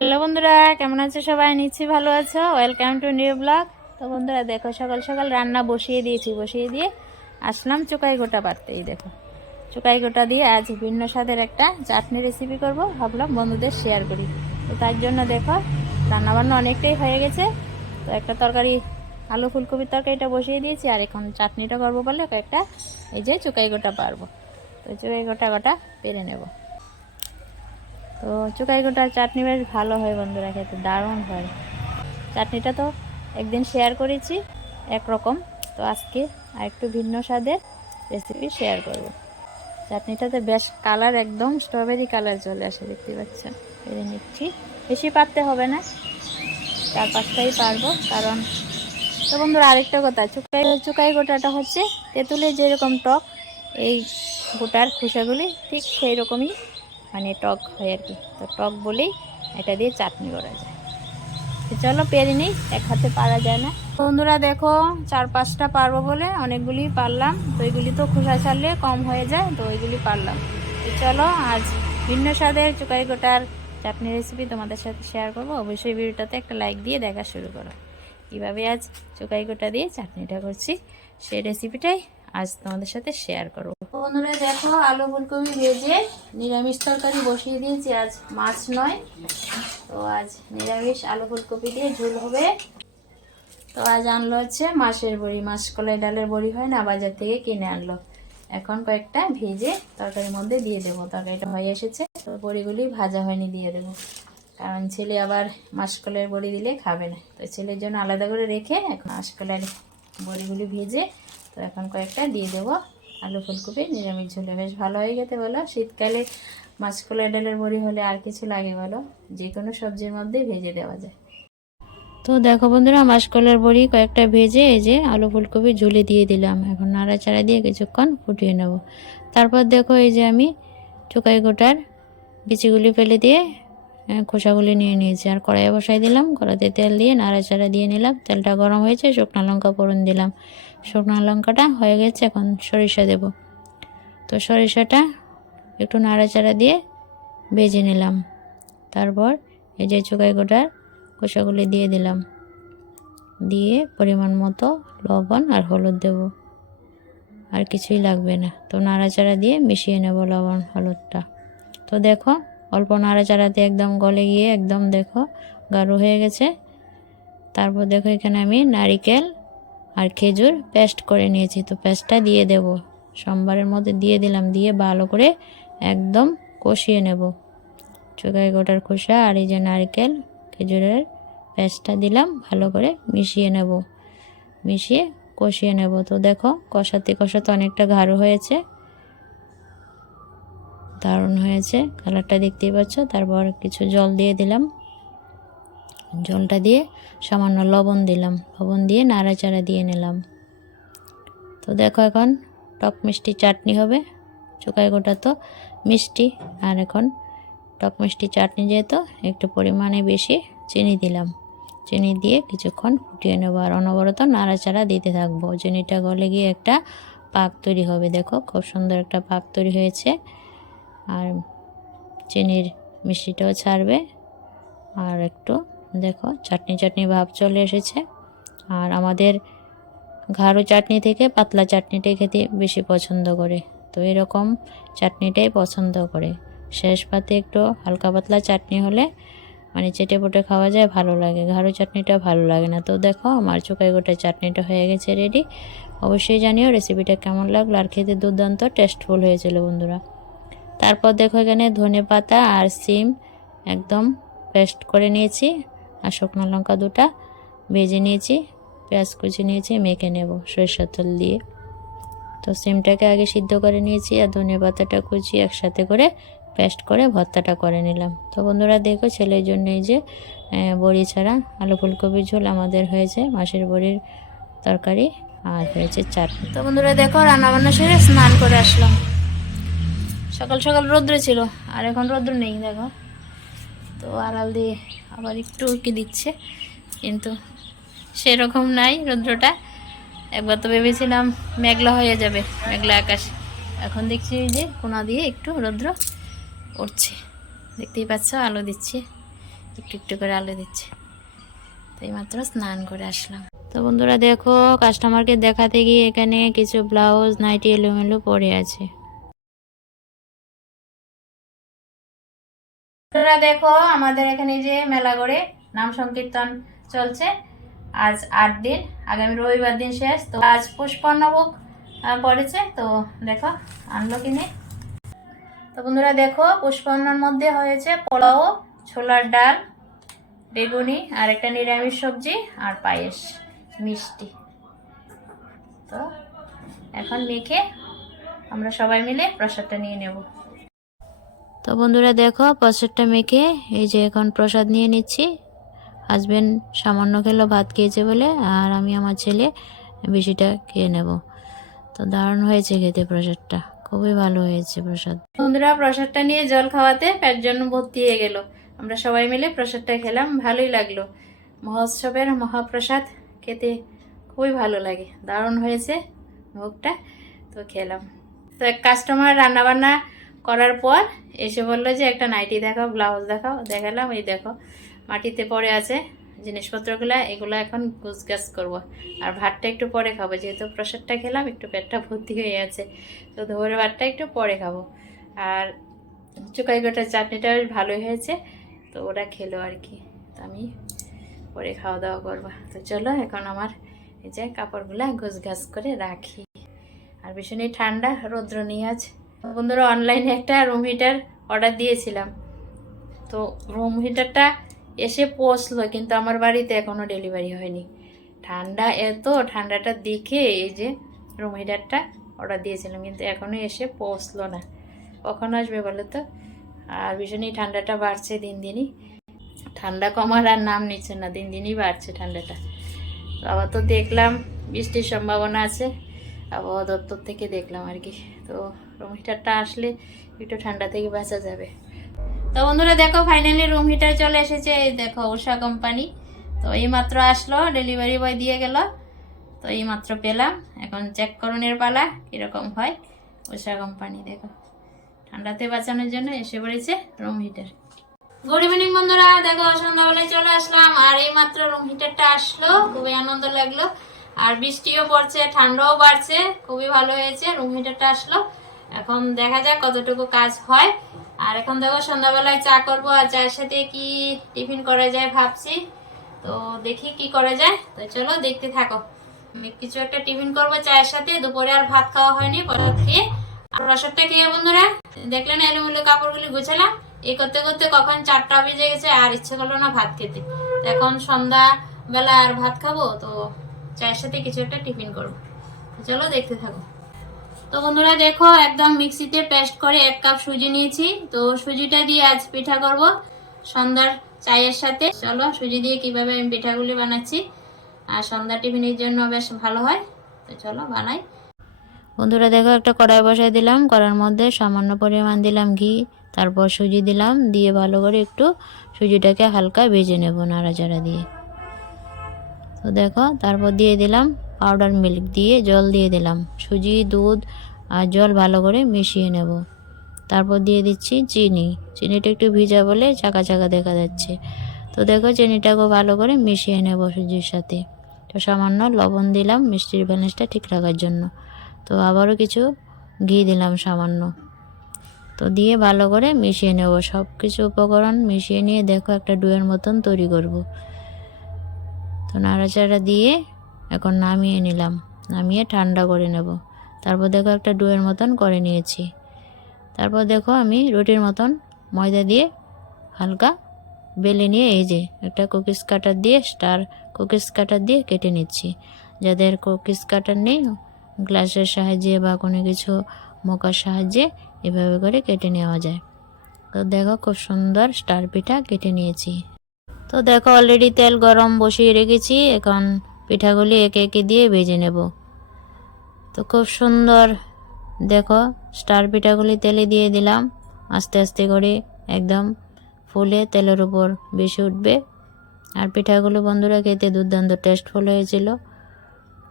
Hello বন্ধুরা, কেমন আছো সবাই? নিচ্ছি ভালো আছো। ওয়েলকাম টু নিউ ব্লগ তো বন্ধুরা, দেখো, সকাল সকাল রান্না বসিয়ে দিয়েছি, বসিয়ে দিয়ে আসলাম চুকাই গোটা পারতে এই দেখো, চুকাই গোটা দিয়ে আজ ভিন্ন স্বাদের একটা চাটনি রেসিপি করব। ভাবলাম বন্ধুদের শেয়ার করি। তো তার জন্য দেখো, রান্নাবান্না অনেকটাই হয়ে গেছে। তো একটা তরকারি, আলু ফুলকপির তরকারিটা বসিয়ে দিয়েছি, আর এখন চাটনিটা করব বলে কয়েকটা এই যে চুকাই গোটা পারব। তো চুকাই গোটা গোটা পেরে নেব। তো চুকাই গোটার চাটনি বেশ ভালো হয় বন্ধুরা খেতে, দারুণ হয়। চাটনিটা তো একদিন শেয়ার করেছি, একরকম। তো আজকে আর একটু ভিন্ন স্বাদের রেসিপি শেয়ার করব। চাটনিটাতে বেশ কালার একদম স্ট্রবেরি কালার চলে আসে, দেখতে পাচ্ছেন? পেরে নিচ্ছি। বেশি পারতে হবে না, চার পাঁচটাই পারব, কারণ তো বন্ধুরা আরেকটা কথা, চুকাই চুকাই গোটাটা হচ্ছে তেঁতুলের যেরকম টক, এই গোটার খোসাগুলি ঠিক সেই রকমই মানে টক হয় আর কি। তো টক বলেই এটা দিয়ে চাটনি করা যায়। চলো পেরে নিই, এক হাতে পারা যায় না। বন্ধুরা দেখো, চার পাঁচটা পারব বলে অনেকগুলি পারলাম। তো ওইগুলি তো খোসা ছাড়লে কম হয়ে যায়, তো ওইগুলি পারলাম। তো চলো, আজ ভিন্ন স্বাদের চুকাই গোটার চাটনি রেসিপি তোমাদের সাথে শেয়ার করব। অবশ্যই ভিডিওটাতে একটা লাইক দিয়ে দেখা শুরু করো। কীভাবে আজ চুকাই গোটা দিয়ে চাটনিটা করছি। সেই রেসিপিটাই আজ তোমাদের সাথে শেয়ার করব। বন্ধুরা দেখো, আলু ফুলকপি ভেজে নিরামিষ তরকারি বসিয়ে দিয়েছি। আজ মাছ নয়। তো আজ নিরামিষ আলু ফুলকপি দিয়ে ঝোল হবে। তো আজ আনলো হচ্ছে মাছের বড়ি। মাছ কলাই ডালের বড়ি হয় না, বাজার থেকে কিনে আনলো। এখন কয়েকটা ভেজে তরকারির মধ্যে দিয়ে দেবো। তরকারিটা হয়ে এসেছে, তো বড়িগুলি ভাজা হয়নি, দিয়ে দেবো। কারণ ছেলে আবার মাসকলের বড়ি দিলে খাবে না। তো ছেলের জন্য আলাদা করে রেখে এখন মাসকলের বড়িগুলি ভেজে তো এখন কয়েকটা দিয়ে দেবো। আলু ফুলকপি, নিরামিষ ঝোলে। বেশ ভালো হয়ে গেতে বলো। শীতকালে মাছকলা ডালের বড়ি হলে আর কিছু লাগে, বলো? যে কোনো সবজির মধ্যেই ভেজে দেওয়া যায়। তো দেখো বন্ধুরা, মাসকলার বড়ি কয়েকটা ভেজে এই যে আলু ফুলকপি ঝুলে দিয়ে দিলাম। এখন নাড়াচাড়া দিয়ে কিছুক্ষণ ফুটিয়ে নেব। তারপর দেখো এই যে আমি চুকাই গোটার বিচিগুলি ফেলে দিয়ে খোসাগুলি নিয়ে নিয়েছি। আর কড়াইয়ে বসাই দিলাম। কড়াতে তেল দিয়ে নাড়াচাড়া দিয়ে নিলাম। তেলটা গরম হয়েছে, শুকনো লঙ্কা ফোড়ন দিলাম। শুকনো লঙ্কাটা হয়ে গেছে, এখন সরিষা দেব। তো সরিষাটা একটু নাড়াচাড়া দিয়ে ভেজে নিলাম। তারপর এই যে চুকাই গোটার খোসাগুলি দিয়ে দিলাম। দিয়ে পরিমাণ মতো লবণ আর হলুদ দেব। আর কিছুই লাগবে না। তো নাড়াচাড়া দিয়ে মিশিয়ে নেব লবণ, হলুদটা। তো দেখো অল্প নাড়াচাড়াতে একদম গলে গিয়ে একদম দেখো গাঢ় হয়ে গেছে। তারপর দেখো এখানে আমি নারিকেল আর খেজুর পেস্ট করে নিয়েছি। তো পেস্টটা দিয়ে দেব। সোমবারের মধ্যে দিয়ে দিলাম। দিয়ে ভালো করে একদম কষিয়ে নেব। চোখাই গোটার খোসা আর এই যে নারকেল, খেজুরের পেস্টটা দিলাম। ভালো করে মিশিয়ে নেব। মিশিয়ে কষিয়ে নেব। তো দেখো কষাতে কষাতে অনেকটা গাঢ় হয়েছে। দারুণ হয়েছে। কালারটা দেখতেই পাচ্ছ। তারপর কিছু জল দিয়ে দিলাম। জলটা দিয়ে সামান্য লবণ দিলাম। লবণ দিয়ে নাড়াচাড়া দিয়ে নিলাম। তো দেখো এখন টক মিষ্টি চাটনি হবে। চোকাই গোটা তো মিষ্টি। আর এখন টক মিষ্টি চাটনি যেহেতু, একটু পরিমাণে বেশি চিনি দিলাম। চিনি দিয়ে কিছুক্ষণ ফুটিয়ে নেব। আর অনবরত নাড়াচাড়া দিতে থাকব। চিনিটা গলে গিয়ে একটা পাক তৈরি হবে। দেখো খুব সুন্দর একটা পাক তৈরি হয়েছে। আর চিনির মিষ্টিটাও ছাড়বে। আর একটু, দেখো, চাটনি চাটনি ভাব চলে এসেছে। আর আমাদের ঘাড়ো চাটনি থেকে পাতলা চাটনিটাই খেতে বেশি পছন্দ করে। তো এরকম চাটনিটাই পছন্দ করে। শেষ পাতে একটু হালকা পাতলা চাটনি হলে মানে চেটে পুটে খাওয়া যায়, ভালো লাগে। ঘাড়ো চাটনিটা ভালো লাগে না। তো দেখো, আমার চোখায় গোটা চাটনিটা হয়ে গেছে রেডি অবশ্যই জানিও রেসিপিটা কেমন লাগল। আর খেতে দুর্দান্ত টেস্টফুল হয়েছিল বন্ধুরা। তারপর দেখো এখানে ধনে পাতা আর সিম একদম পেস্ট করে নিয়েছি আর শুকনো লঙ্কা দুটা ভেজে নিয়েছি, পেঁয়াজ কুচি নিয়েছি, মেখে নেব সরিষার তেল দিয়ে। তো সিমটাকে আগে সিদ্ধ করে নিয়েছি আর ধনে পাতাটা কুচি একসাথে করে পেস্ট করে ভর্তাটা করে নিলাম। তো বন্ধুরা দেখো ছেলের জন্য এই যে বড়ি ছাড়া আলু ফুলকপির ঝোল আমাদের হয়েছে, মাসের বড়ির তরকারি আর হয়েছে চাটনি। তো বন্ধুরা দেখো রান্নাবান্না সেরে স্নান করে আসলাম। সকাল সকাল রৌদ্র ছিল, আর এখন রৌদ্র নেই, দেখো। তো আড়াল দিয়ে আবার একটু উকি দিচ্ছে, কিন্তু সেরকম নাই রৌদ্রটা। একবার তো ভেবেছিলাম মেঘলা হয়ে যাবে, মেঘলা আকাশ। এখন দেখছি যে কোনা দিয়ে একটু রৌদ্র উঠছে। দেখতেই পাচ্ছ, আলো দিচ্ছে, একটু একটু করে আলো দিচ্ছে। তো এইমাত্র স্নান করে আসলাম। তো বন্ধুরা দেখো কাস্টমারকে দেখাতে গিয়ে এখানে কিছু ব্লাউজ নাইটি এলোমেলো পরে আছে। বন্ধুরা দেখো, আমাদের এখানে যে মেলা করে নাম সংকীর্তন চলছে। আজ আট দিন, আগামী রবিবার দিন শেষ, তো আজ পুষ্পর্ণভোগ পড়েছে, তো দেখো, আনলো কিনে। তো বন্ধুরা দেখো, পুষ্পর্ণর মধ্যে হয়েছে পোলাও, ছোলার ডাল, বেগুনি, আর একটা নিরামিষ সবজি, আর পায়েস, মিষ্টি। তো এখন মেখে আমরা সবাই মিলে প্রসাদটা নিয়ে নেব। তো বন্ধুরা দেখো, প্রসাদটা মেখে এই যে এখন প্রসাদ নিয়ে নিচ্ছি। হাজবেন্ড সামান্য খেলো, ভাত খেয়েছে বলে, আর আমি আমার ছেলে বেশিটা খেয়ে নেব। তো দারুণ হয়েছে খেতে প্রসাদটা, খুবই ভালো হয়েছে প্রসাদ। বন্ধুরা, প্রসাদটা নিয়ে জল খাওয়াতে পেট জন্য ভর্তি হয়ে গেল। আমরা সবাই মিলে প্রসাদটা খেলাম, ভালোই লাগল। মহোৎসবের মহাপ্রসাদ খেতে খুবই ভালো লাগে, দারুণ হয়েছে ভোগটা, তো খেলাম। তো এক কাস্টমার রান্নাবান্না করার পর এসে বলল যে, একটা নাইটি দেখাও, ব্লাউজ দেখাও। দেখালাম, এই দেখো, মাটিতে পড়ে আছে জিনিসপত্রগুলো, এগুলো এখন গুছগাছ করব। আর ভাতটা একটু পরে খাব, যেহেতু প্রসাদটা খেলাম, একটু পেটটা ভর্তি হয়ে আছে, তো ধরে ভাতটা একটু পরে খাব। আর চুকাই গোটার চাটনিটা বেশ ভালোই হয়েছে, তো ওরা খেলো আর কি। তো আমি পরে খাওয়া দাওয়া করব। তো চলো, এখন আমার এই যে কাপড়গুলা গোছগাছ করে রাখি। আর ভীষণই ঠান্ডা, রৌদ্র নিয়ে আছে বন্ধুরা অনলাইনে একটা রুম হিটার অর্ডার দিয়েছিলাম। তো রুম হিটারটা এসে পৌঁছলো, কিন্তু আমার বাড়িতে এখনও ডেলিভারি হয়নি। ঠান্ডা এত, ঠান্ডাটা দেখে এই যে রুম হিটারটা অর্ডার দিয়েছিলাম, কিন্তু এখনও এসে পৌঁছলো না। কখন আসবে বলো তো? আর ভীষণই ঠান্ডাটা বাড়ছে দিন দিনই। ঠান্ডা কমার আর নাম নিচ্ছে না, দিন দিনই বাড়ছে ঠান্ডাটা। আবার তো দেখলাম, বৃষ্টির সম্ভাবনা আছে। আবহাওয়া দপ্তর থেকে দেখলাম আর কি। তো রুম হিটারটা আসলে একটু ঠান্ডা থেকে বাঁচা যাবে। তো বন্ধুরা, দেখো ফাইনালি রুম হিটার চলে এসেছে। এই দেখো উষা কোম্পানি তো এই মাত্র আসলো ডেলিভারি বয় দিয়ে গেল। তো এই মাত্র পেলাম। এখন চেক করণের পালা, কীরকম হয় উষা কোম্পানি দেখো। ঠান্ডাতে বাঁচানোর জন্য এসে পড়েছে রুম হিটার গুড ইভিনিং বন্ধুরা। দেখো, সন্ধ্যাবেলায় চলে আসলাম। আর এই মাত্র রুম হিটারটা আসলো। খুবই আনন্দ লাগল। আর বৃষ্টিও পড়ছে, ঠান্ডাও বাড়ছে, খুবই ভালো হয়েছে রুম হিটারটা আসলো। এখন দেখা যাক কতটুকু কাজ হয়। আর এখন দেখো সন্ধ্যাবেলায় চা করব, আর চায়ের সাথে কি টিফিন করা যায় ভাবছি। তো দেখি কি করা যায়। তো চলো দেখতে থাকো। কিছু একটা টিফিন করব চায়ের সাথে, দুপুরে আর ভাত খাওয়া হয়নি প্রসাদ খেয়ে। আর প্রসাদটা খেয়ে বন্ধুরা দেখলেন এলোমেলো কাপড়গুলি গুছালাম। এ করতে করতে কখন চারটা বেজে গেছে, আর ইচ্ছে করল না ভাত খেতে। এখন সন্ধ্যা বেলা আর ভাত খাব, তো চায়ের সাথে কিছু একটা টিফিন করব। চলো দেখতে থাকো। তো বন্ধুরা দেখো, একদম মিক্সিতে পেস্ট করে এক কাপ সুজি নিয়েছি। তো সুজিটা দিয়ে আজ পিঠা করব সন্ধ্যার চায়ের সাথে। চলো সুজি দিয়ে কীভাবে আমি পিঠাগুলি বানাচ্ছি। আর সন্ধ্যা টিফিনের জন্য বেশ ভালো হয়। তো চলো বানাই। বন্ধুরা দেখো, একটা কড়াই বসাই দিলাম। কড়ার মধ্যে সামান্য পরিমাণ দিলাম ঘি, তারপর সুজি দিলাম। দিয়ে ভালো করে একটু সুজিটাকে হালকা ভেজে নেব নাড়াচাড়া দিয়ে। তো দেখো, তারপর দিয়ে দিলাম পাউডার মিল্ক দিয়ে জল দিয়ে দিলাম। সুজি, দুধ আর জল ভালো করে মিশিয়ে নেব। তারপর দিয়ে দিচ্ছি চিনি। চিনিটা একটু ভিজা বলে চাকা চাকা দেখা যাচ্ছে। তো দেখো, চিনিটাকে ভালো করে মিশিয়ে নেব সুজির সাথে। তো সামান্য লবণ দিলাম মিষ্টির ব্যালেন্সটা ঠিক রাখার জন্য। তো আবারও কিছু ঘি দিলাম সামান্য। তো দিয়ে ভালো করে মিশিয়ে নেব। সব কিছু উপকরণ মিশিয়ে নিয়ে দেখো একটা ডুয়ের মতন তৈরি করব। তো নাড়াচাড়া দিয়ে এখন নামিয়ে নিলাম। নামিয়ে ঠান্ডা করে নেব। তারপর দেখো একটা ডুয়ের মতন করে নিয়েছি। তারপর দেখো আমি রুটির মতন ময়দা দিয়ে হালকা বেলে নিয়ে এই যে একটা কুকিজ কাটার দিয়ে স্টার কুকিজ কাটার দিয়ে কেটে নিচ্ছি। যাদের কুকিজ কাটার নেই, গ্লাসের সাহায্যে বা কোনো কিছু মোকার সাহায্যে এভাবে করে কেটে নেওয়া যায়। তো দেখো খুব সুন্দর স্টার পিঠা কেটে নিয়েছি। তো দেখো অলরেডি তেল গরম বসিয়ে রেখেছি, এখন পিঠাগুলি একে একে দিয়ে ভেজে নেব। তো খুব সুন্দর, দেখো স্টার পিঠাগুলি তেলে দিয়ে দিলাম, আস্তে আস্তে করে একদম ফুলে তেলের উপর বেশি উঠবে। আর পিঠাগুলো বন্ধুরা খেতে দুর্দান্ত টেস্টফুল হয়েছিল।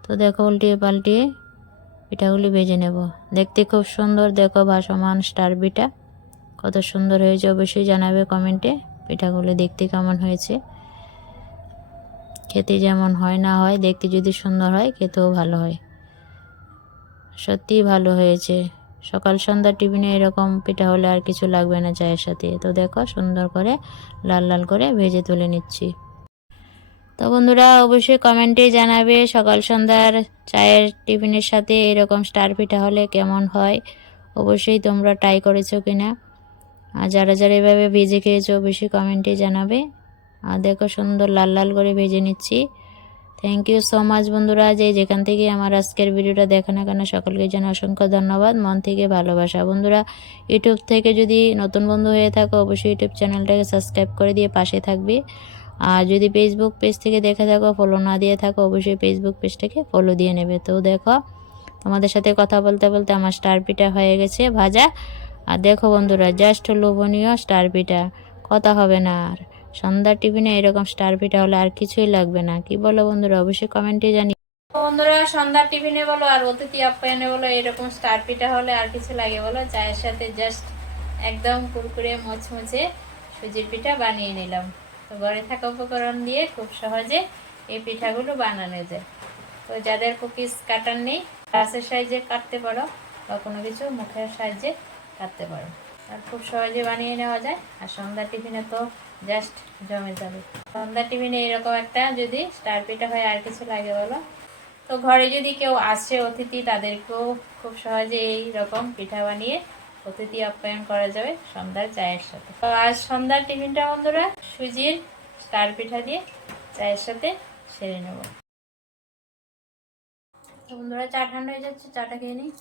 তো দেখো, উল্টিয়ে পাল্টিয়ে পিঠাগুলি ভেজে নেব। দেখতে খুব সুন্দর, দেখো ভাসমান স্টার পিঠা। কত সুন্দর হয়েছে, অবশ্যই জানাবে কমেন্টে। পিঠাগুলো দেখতে কেমন হয়েছে? খেতে যেমন হয়, না হয়, দেখতে যদি সুন্দর হয়, খেতেও ভালো হয়। সত্যিই ভালো হয়েছে। সকাল সন্ধ্যা টিফিনে এরকম পিঠা হলে আর কিছু লাগবে না চায়ের সাথে। তো দেখো, সুন্দর করে লাল লাল করে ভেজে তুলে নিচ্ছি। তো বন্ধুরা, অবশ্যই কমেন্টে জানাবে সকাল সন্ধ্যার চায়ের টিফিনের সাথে এরকম স্টার পিঠা হলে কেমন হয়। অবশ্যই তোমরা ট্রাই করেছ কিনা। আর যারা যারা এভাবে ভেজে খেয়েছো অবশ্যই কমেন্টে জানাবে। আর দেখো সুন্দর লাল লাল করে ভেজে নিচ্ছি। থ্যাংক ইউ সো মাচ বন্ধুরা, যে যেখান থেকে আমার আজকের ভিডিওটা দেখে না কেন, সকলকে যেন অসংখ্য ধন্যবাদ, মন থেকে ভালোবাসা। বন্ধুরা ইউটিউব থেকে যদি নতুন বন্ধু হয়ে থাকো, অবশ্যই ইউটিউব চ্যানেলটাকে সাবস্ক্রাইব করে দিয়ে পাশে থাকবে। আর যদি ফেসবুক পেজ থেকে দেখে থাকো ফলো না দিয়ে থাকো, অবশ্যই ফেসবুক পেজটাকে ফলো দিয়ে নেবে। তো দেখো, তোমাদের সাথে কথা বলতে বলতে আমার স্টার পিঠা হয়ে গেছে, ভাজা। আর দেখো বন্ধুরা জাস্ট লোভনীয় স্টার পিঠা কথা হবে না আর। সন্ধ্যার টিফিনে এরকম স্টার পিঠা হলে আর কিছুই লাগবে না। কি বলো বন্ধুরা, অবশ্যই কমেন্টে জানি বন্ধুরা সন্ধ্যার টিফিনে বলো আর অতিথি আপ্যায়নে বলো, এরকম স্টার পিঠা হলে আর কিছু লাগে বলো। চায়ের সাথে জাস্ট একদম কুরকুরে, মুচমুচে সুজির পিঠা বানিয়ে নিলাম। তো ঘরে থাকা উপকরণ দিয়ে খুব সহজে এই পিঠাগুলো বানানো যায়। তো যাদের কুকিজ কাটার নেই গ্লাসের সাহায্যে কাটতে পারো বা কোনো কিছু মুখের সাহায্যে কাটতে পারো। আর খুব সহজে বানিয়ে নেওয়া যায়। আর সন্ধ্যা টিফিনে তো জাস্ট জমে যাবে। সন্ধ্যা টিফিনে এরকম একটা যদি স্টার পিঠা হয়, আর কিছু লাগে বলো? তো ঘরে যদি কেউ আসে অতিথি, তাদেরকেও খুব সহজে এই রকম পিঠা বানিয়ে অতিথি আপ্যায়ন করা যাবে সন্ধ্যার চায়ের সাথে। তো আজ সন্ধ্যার টিফিনটা বন্ধুরা, সুজির স্টার পিঠা দিয়ে চায়ের সাথে সেরে নেব। বন্ধুরা, চা ঠান্ডা হয়ে যাচ্ছে চাটা খেয়ে নিই।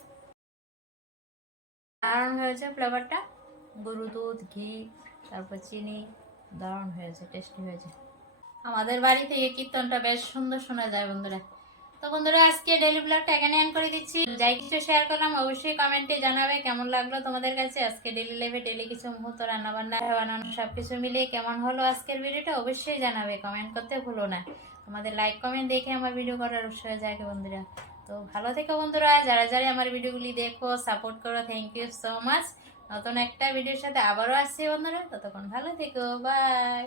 দারুণ হয়েছে ফ্লেভারটা। গরু দুধ, ঘি, তারপর চিনি, দারুণ হয়েছে টেস্টি হয়েছে আমাদের বাড়ি থেকে কীর্তনটা বেশ সুন্দর শোনা যায় বন্ধুরা। তো বন্ধুরা, আজকে ডেলি ব্লগটা এখানে এন্ড করে দিচ্ছি। যাই কিছু শেয়ার করলাম, অবশ্যই কমেন্টে জানাবে কেমন লাগল তোমাদের কাছে। আজকে ডেলি লাইফে ডেলি কিছু মুহূর্ত রান্না বান্না বানানো সবকিছু মিলিয়ে কেমন হলো আজকের ভিডিওটা অবশ্যই জানাবে। কমেন্ট করতে ভুলো না। তোমাদের লাইক কমেন্ট দেখে আমার ভিডিও করার উৎসাহ জাগে বন্ধুরা। তো ভালো থেকো বন্ধুরা, যারা যারা আমার ভিডিওগুলি দেখো সাপোর্ট করো থ্যাংক ইউ সো মাচ নতুন একটা ভিডিওর সাথে আবারও আসছি বন্ধুরা, ততক্ষণ ভালো থেকো বাই